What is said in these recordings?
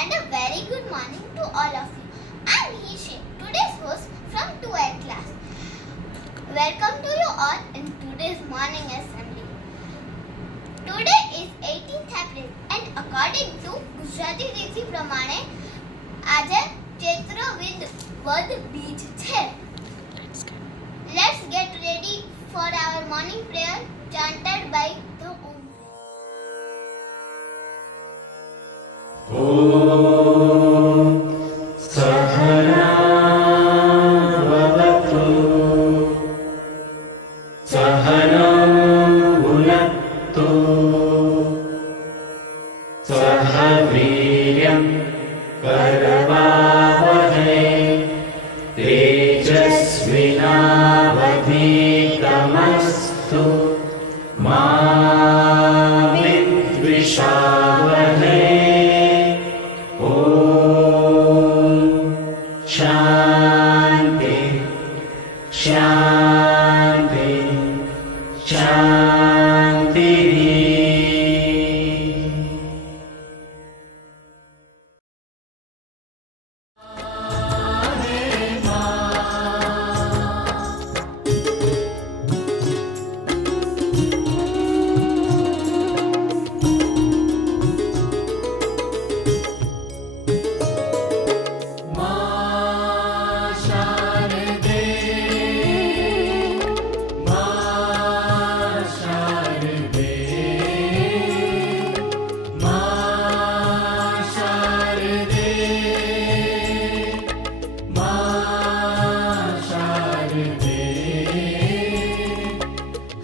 and a very good morning to all of you. I am Hishi, today's host from 2th class. Welcome to you all in today's morning assembly. Today is 18th April and according to Gujarati તિથિ પ્રમાણે આજે ચૈત્ર વદ બીજ છે. Let's get ready for our morning prayer chanted by the Om. Om Sahana Bhavatu Sahana Bhunattu Sahaviryam Karavavahai Tejasvinavadhitamastu Ma Vidvishavahai. Shanti, Shanti, Shanti.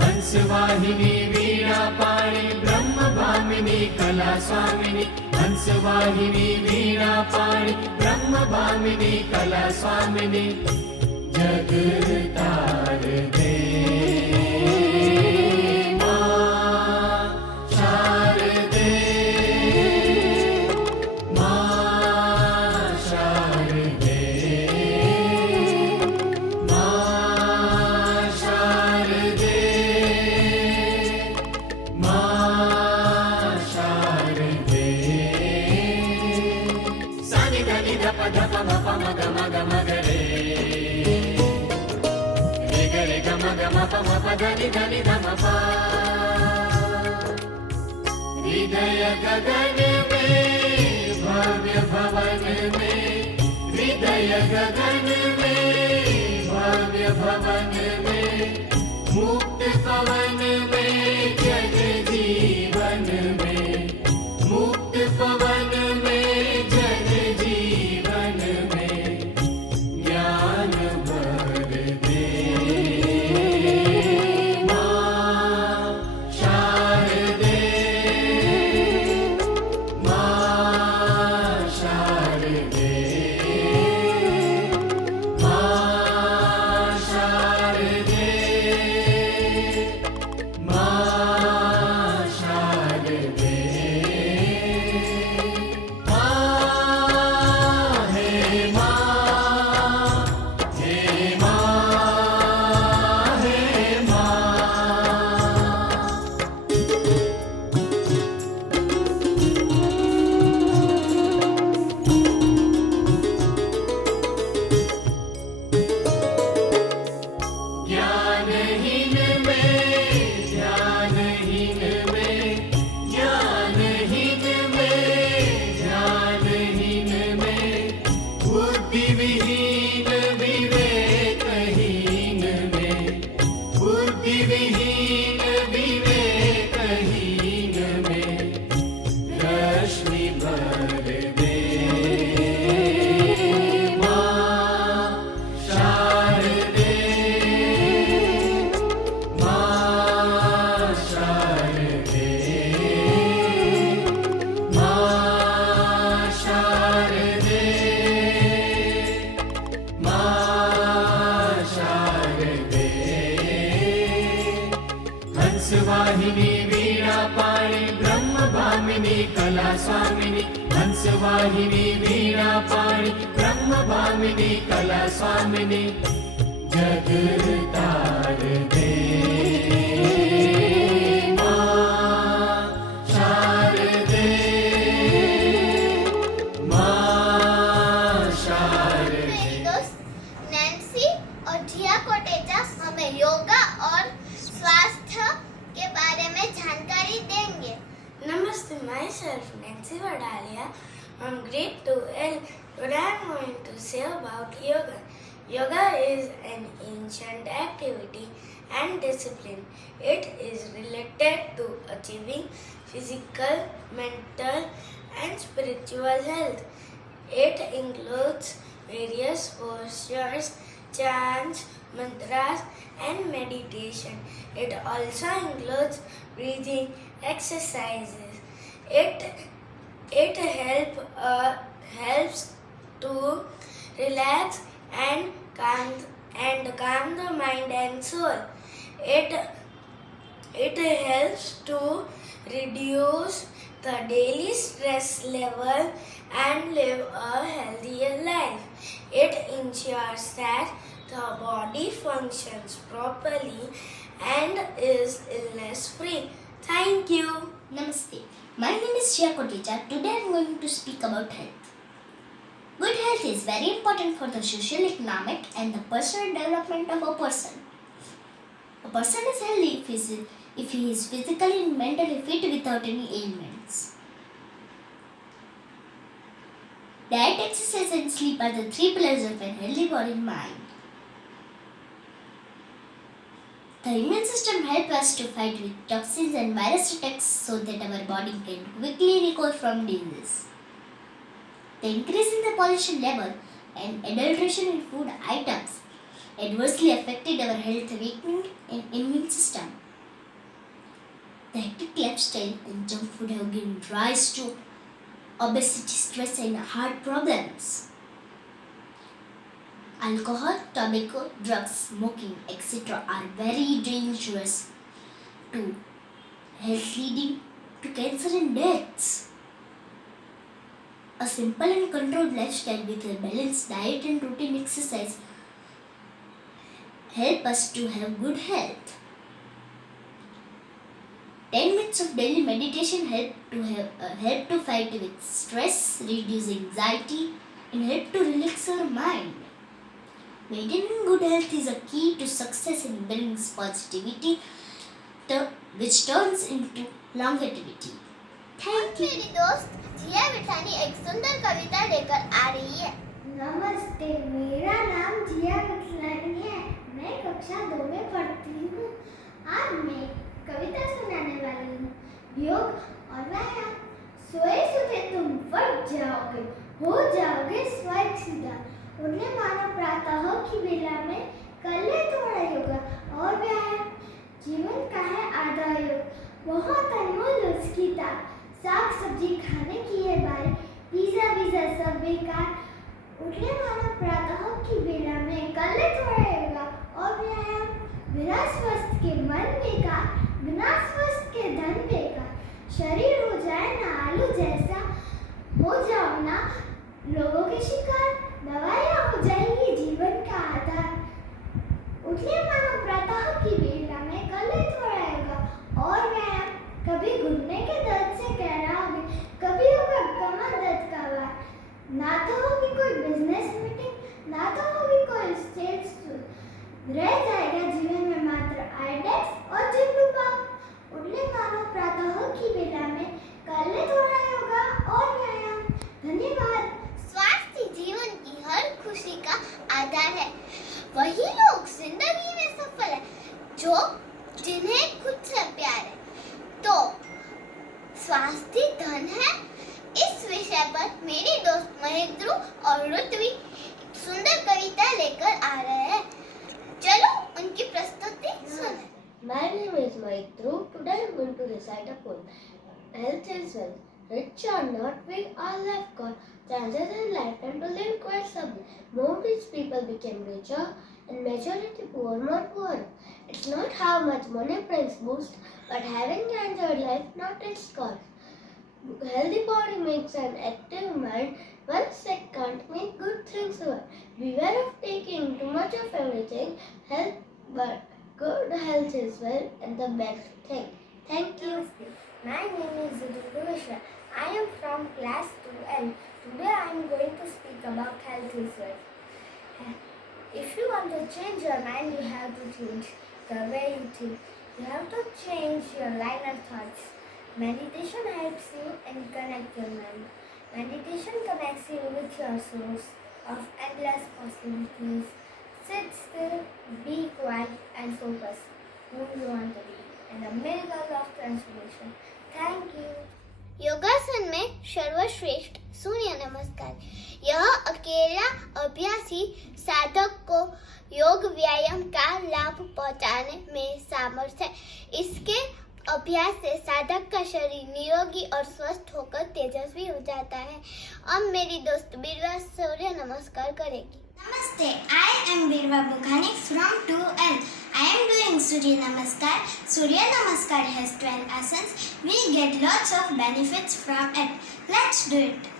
हंसवाहिनी वीणा पाणी ब्रह्म भामिनी कला स्वामिनी हंसवाहिनी वीणा पाणी ब्रह्म भामिनी कला स्वामिनी जग तारदे हृदय गगन में भव्य भवन में हृदय गगन में भव्य भवन में मुक्त पवन में जग जीवन में मुक्त पवन में जग जीवन में ज्ञान भर दे हंसवाहिनी वीणा पाणी ब्रह्म भामिनी कला स्वामिनी हंसवाहिनी वीणा पाणी ब्रह्म भामिनी कला स्वामिनी जग तारदे मां शारदे myself Nancy Vadalia from grade 2L. Today I am going to say about yoga. Yoga is an ancient activity and discipline. It is related to achieving physical, mental and spiritual health. It includes various postures, chants, mantras and meditation. It also includes breathing exercises. It helps to relax and calm the mind and soul. It it helps to reduce the daily stress level and live a healthier life. It ensures that the body functions properly and is illness free. Thank you. Namaste. My name is Shia Kotecha. Today I am going to speak about health. Good health is very important for the social, economic and the personal development of a person. A person is healthy if he is physically and mentally fit without any ailments. Diet, exercise and sleep are the three pillars of a healthy body and mind. The immune system helps us to fight with toxins and virus attacks so that our body can quickly recover from disease. The increase in the pollution level and adulteration in food items adversely affected our health, weakening and immune system. The hectic lifestyle and junk food have given rise to obesity, stress and heart problems. Alcohol, tobacco, drugs, smoking, etc. are very dangerous to health, leading to cancer and deaths. A simple and controlled lifestyle with a balanced diet and routine exercise help us to have good health. 10 minutes of daily meditation help to fight with stress, reduce anxiety, and help to relax our mind. Maintaining good health is a key to success and brings positivity, which turns into longevity. Thank you. मेरी दोस्त जिया मिठानी एक सुंदर कविता लेकर आ रही है। नमस्ते, मेरा नाम जिया मिठानी है। मैं कक्षा 2 में पढ़ती हूँ। आज मैं कविता सुनाने वाली हूँ। योग और व्यायाम। सोए सोते तुम फट जाओगे, हो जाओगे स्वर्ग सीधा। उन्हें मानो प्रातः की बेला में कर ले थोड़ा योगा और व्यायाम। जीवन का है आधा योग, बहुत अनमोल उसकी तार। साग सब्जी खाने की है बारी, पिज्जा विज़ा सब बेकार। उठे मानो प्रातः की बेला में कर ले थोड़ा योगा और व्यायाम। बिना स्वस्थ के मन बेकार, बिना स्वस्थ के धन बेकार। शरीर हो जाए ना आलू जैसा, हो जाओ ना लोगों के शिकार। दवाइयाँ हो जाएंगी जीवन का आधार। उठे मानो प्रातः की बेला में कर ले थोड़ा योगा और व्यायाम। कभी घुटने के दर्द से कह रहा होगे, कभी होगा कमर दर्द का वार। ना तो होगी कोई बिजनेस मीटिंग, ना तो होगी कोई स्टेज शो। रह जाएगा जीवन में मात्र आइडेक्स और जिंदू पाप। उठले मानो प्रातः की बेला में कर ले थोड़ा योगा और व्यायाम। धन्यवाद। स्वास्थ्य जीवन की हर खुशी का आधार है। वही लोग जिंदगी में सफल है जो जिन्हें खुद से प्यार है। तो स्वास्थ्य धन है। इस विषय पर मेरी दोस्त महेंद्र और ऋत्वी सुंदर कविता लेकर आ रहे हैं। चलो उनकी प्रस्तुति सुनें। My name is Maitru. Today I am going to recite a poem. Health is wealth. Rich or not, we all have got chances in lifetime to live quite simply. More rich people became richer and majority poor more poor. It's not how much money brings boost, but having enjoyed life, not its cost. Healthy body makes an active mind. One sick can't make good things work. Beware of taking too much of everything. Health, but good health is well and the best thing. Thank you. My name is Zulu Mishra. I am from class 2L. Today I am going to speak about health is well. If you want to change your mind, you have to change the way you think. You have to change your line of thoughts. Meditation helps you and connect your mind. Meditation connects you with your source of endless possibilities. Sit still, be quiet and focus who you want to be and the miracle of transformation. Thank you. योगासन में सर्वश्रेष्ठ सूर्य नमस्कार। यह अकेला अभ्यासी साधक को योग व्यायाम का लाभ पहुंचाने में सामर्थ्य है। इसके अभ्यास से साधक का शरीर निरोगी और स्वस्थ होकर तेजस्वी हो जाता है। अब मेरी दोस्त बीरवा सूर्य नमस्कार करेगी। Namaste, I am Birva Bukhani from 2L. I am doing Surya Namaskar. Surya Namaskar has 12 asanas. We get lots of benefits from it. Let's do it.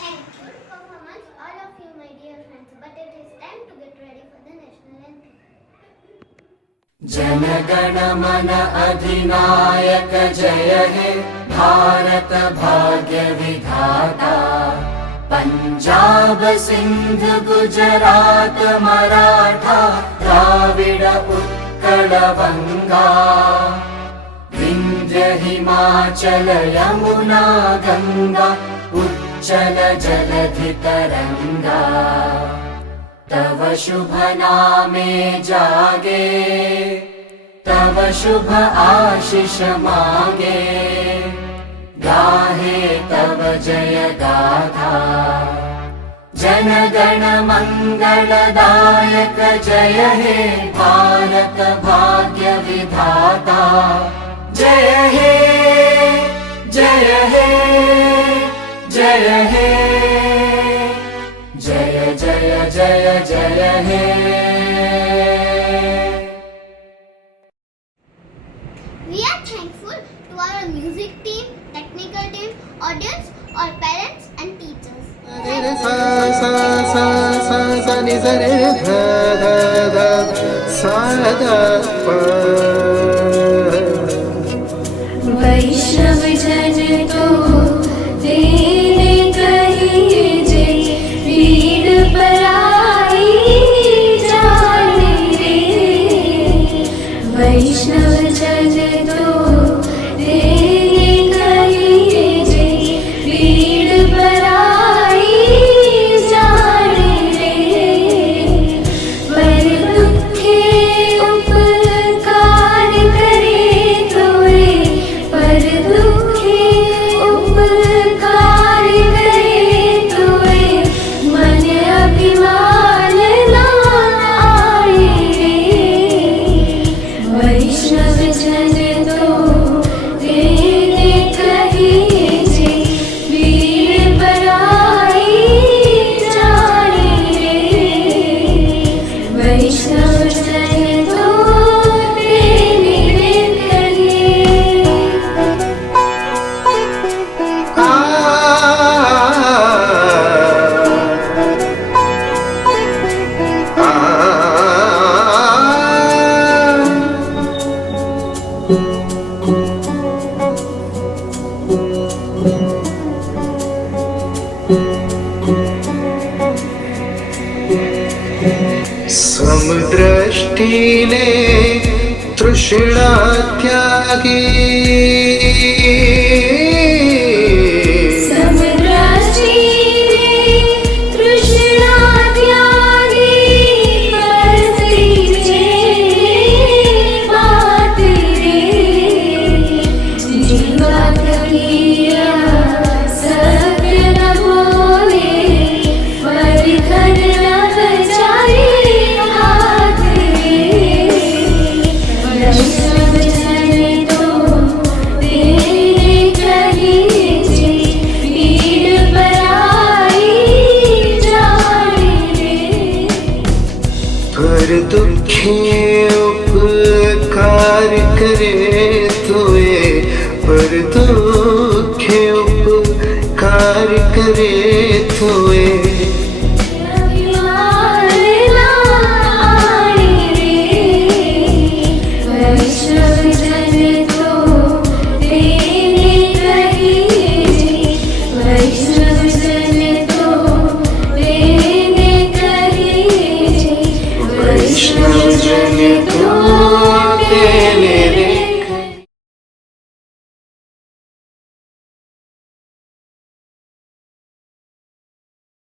Thank you. Good performance, all of you, my dear friends. But it is time to get ready for the national anthem. जनगण मन अधिनायक जय हे भारत भाग्य विधाता पंजाब सिंध गुजरात मराठा द्राविड उत्कल बंगा विंध्य हिमाचल यमुना गंगा उच्चल जलधि तरंगा तव शुभ नामे जागे तव शुभ आशीष मांगे गाहे तव जय गाथा जन गण मंगलदायक जय हे भारत भाग्य विधाता जय हे जय हे जय हे जय जय जय जय हे We are thankful to our music team, technical team, audience, our parents and teachers. sa sa sa sa sa ni sa re dha dha dha sa da pa वैष्णव जन तो तेने कहिए जे पीड़ पराई जाने रे वैष्णव जन तो तेने कहिए जे पीड़ पराई जाने रे पर दुखे उपकार करे तोरे पर दुखे उपकार करे तोरे मन अभिमान ना आए रे वैष्णव जन तो तेने कहिए जे पीड़ पराई जाने रे वैष्णव जन तो तेने कहिए समदृष्टिने तृष्णा त्यागी समदृष्टि तृष्णा त्यागी बरसी जे बात रे जीवा किया सत्य न बोले परिधन न बचाए हाथ रे वैष्णव जन तो तेने कहिए जे पीड़ पराई जाने रे पर दुखे उपकार करे तोए पर दुखे उपकार करे तोए अभिमान विष्णु जनितो